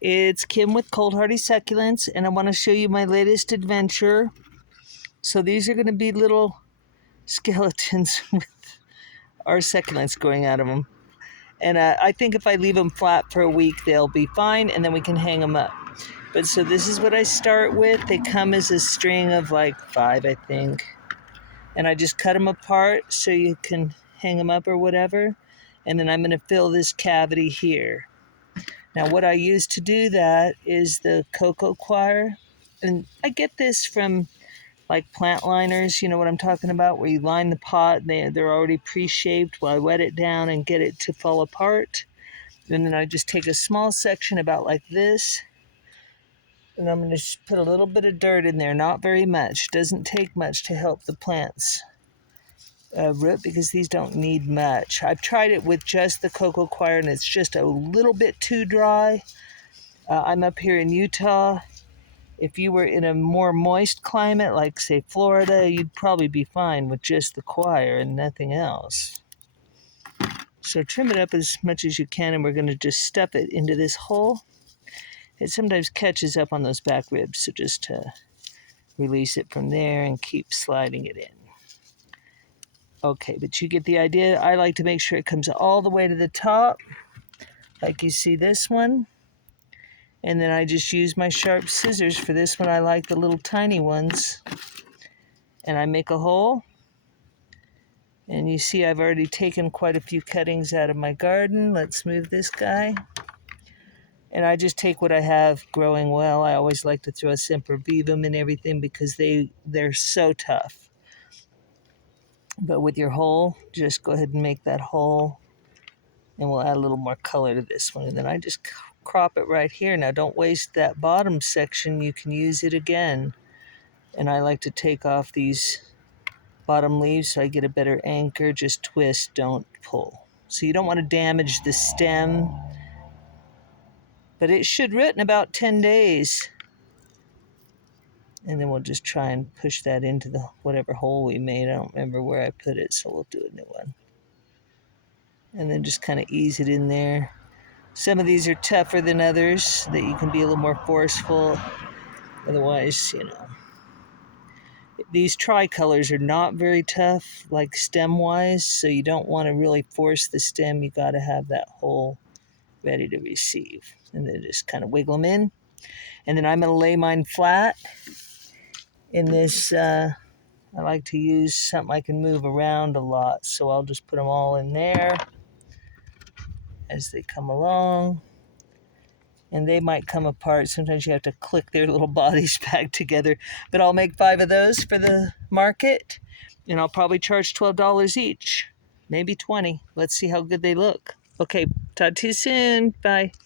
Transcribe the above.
It's Kim with Cold Hardy Succulents, and I want to show you my latest adventure. So these are going to be little skeletons with our succulents growing out of them. And I think if I leave them flat for a week, they'll be fine, and then we can hang them up. But so this is what I start with. They come as a string of like 5, I think. And I just cut them apart so you can hang them up or whatever. And then I'm going to fill this cavity here. Now what I use to do that is the cocoa coir, and I get this from like plant liners, you know what I'm talking about, where you line the pot, they're already pre-shaped. Well, I wet it down and get it to fall apart, and then I just take a small section about like this, and I'm going to put a little bit of dirt in there, not very much. Doesn't take much to help the plants root, because these don't need much. I've tried it with just the cocoa coir and it's just a little bit too dry. I'm up here in Utah. If you were in a more moist climate, like say Florida, you'd probably be fine with just the coir and nothing else. So trim it up as much as you can, and we're going to just stuff it into this hole. It sometimes catches up on those back ribs, so just release it from there and keep sliding it in. Okay, but you get the idea. I like to make sure it comes all the way to the top, like you see this one. And then I just use my sharp scissors. For this one, I like the little tiny ones. And I make a hole. And you see I've already taken quite a few cuttings out of my garden. Let's move this guy. And I just take what I have growing well. I always like to throw a sempervivum and everything because they're so tough. But with your hole, just go ahead and make that hole. And we'll add a little more color to this one. And then I just crop it right here. Now don't waste that bottom section. You can use it again. And I like to take off these bottom leaves so I get a better anchor. Just twist, don't pull. So you don't want to damage the stem. But it should root in about 10 days. And then we'll just try and push that into the whatever hole we made. I don't remember where I put it, so we'll do a new one. And then just kind of ease it in there. Some of these are tougher than others, so that you can be a little more forceful. Otherwise, you know. These tricolors are not very tough, like stem-wise, so you don't want to really force the stem. You got to have that hole ready to receive. And then just kind of wiggle them in. And then I'm going to lay mine flat. In this, I like to use something I can move around a lot, so I'll just put them all in there as they come along. And they might come apart. Sometimes you have to click their little bodies back together. But I'll make 5 of those for the market, and I'll probably charge $12 each, maybe 20. Let's see how good they look. Okay, talk to you soon. Bye.